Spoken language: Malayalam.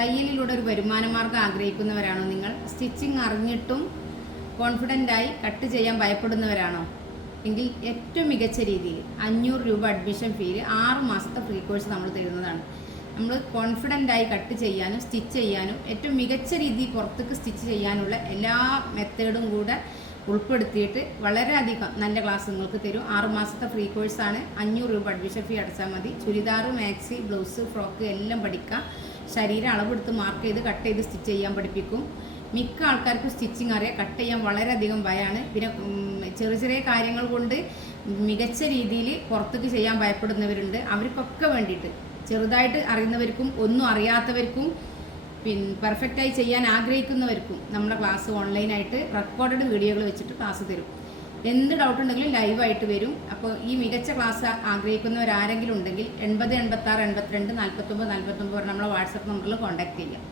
തയ്യലിലൂടെ ഒരു വരുമാന മാർഗ്ഗം ആഗ്രഹിക്കുന്നവരാണോ നിങ്ങൾ? സ്റ്റിച്ചിങ് അറിഞ്ഞിട്ടും കോൺഫിഡൻ്റായി കട്ട് ചെയ്യാൻ ഭയപ്പെടുന്നവരാണോ? എങ്കിൽ ഏറ്റവും മികച്ച രീതിയിൽ 500 രൂപ അഡ്മിഷൻ ഫീയിൽ 6 മാസത്തെ ഫ്രീ കോഴ്സ് നമ്മൾ തരുന്നതാണ്. നമ്മൾ കോൺഫിഡൻ്റായി കട്ട് ചെയ്യാനും സ്റ്റിച്ച് ചെയ്യാനും ഏറ്റവും മികച്ച രീതിയിൽ പുറത്തേക്ക് സ്റ്റിച്ച് ചെയ്യാനുള്ള എല്ലാ മെത്തേഡും കൂടെ ഉൾപ്പെടുത്തിയിട്ട് വളരെയധികം നല്ല ക്ലാസ് നിങ്ങൾക്ക് തരും. 6 മാസത്തെ ഫ്രീ കോഴ്സാണ്. 500 രൂപ അഡ്മിഷൻ ഫീ അടച്ചാൽ മതി. ചുരിദാർ, മാക്സി, ബ്ലൗസ്, ഫ്രോക്ക് എല്ലാം പഠിക്കാം. ശരീരം അളവെടുത്ത് മാർക്ക് ചെയ്ത് കട്ട് ചെയ്ത് സ്റ്റിച്ച് ചെയ്യാൻ പഠിപ്പിക്കും. മിക്ക ആൾക്കാർക്കും സ്റ്റിച്ചിങ് അറിയാം, കട്ട് ചെയ്യാൻ വളരെയധികം ഭയമാണ്. പിന്നെ ചെറിയ ചെറിയ കാര്യങ്ങൾ കൊണ്ട് മികച്ച രീതിയിൽ പുറത്തേക്ക് ചെയ്യാൻ ഭയപ്പെടുന്നവരുണ്ട്. അവർക്കൊക്കെ വേണ്ടിയിട്ട് ചെറുതായിട്ട് അറിയുന്നവർക്കും ഒന്നും അറിയാത്തവർക്കും പെർഫെക്റ്റായി ചെയ്യാൻ ആഗ്രഹിക്കുന്നവർക്കും നമ്മുടെ ക്ലാസ് ഓൺലൈനായിട്ട് റെക്കോർഡഡ് വീഡിയോകൾ വെച്ചിട്ട് ക്ലാസ് തരും. എന്ത് ഡൗട്ട് ഉണ്ടെങ്കിലും ലൈവായിട്ട് വരും. അപ്പോൾ ഈ മികച്ച ക്ലാസ് ആഗ്രഹിക്കുന്നവരാരെങ്കിലും ഉണ്ടെങ്കിൽ 80 86 82 49 49 നമ്മളെ വാട്സപ്പ് നമ്പറിൽ കോൺടാക്ട് ചെയ്യാം.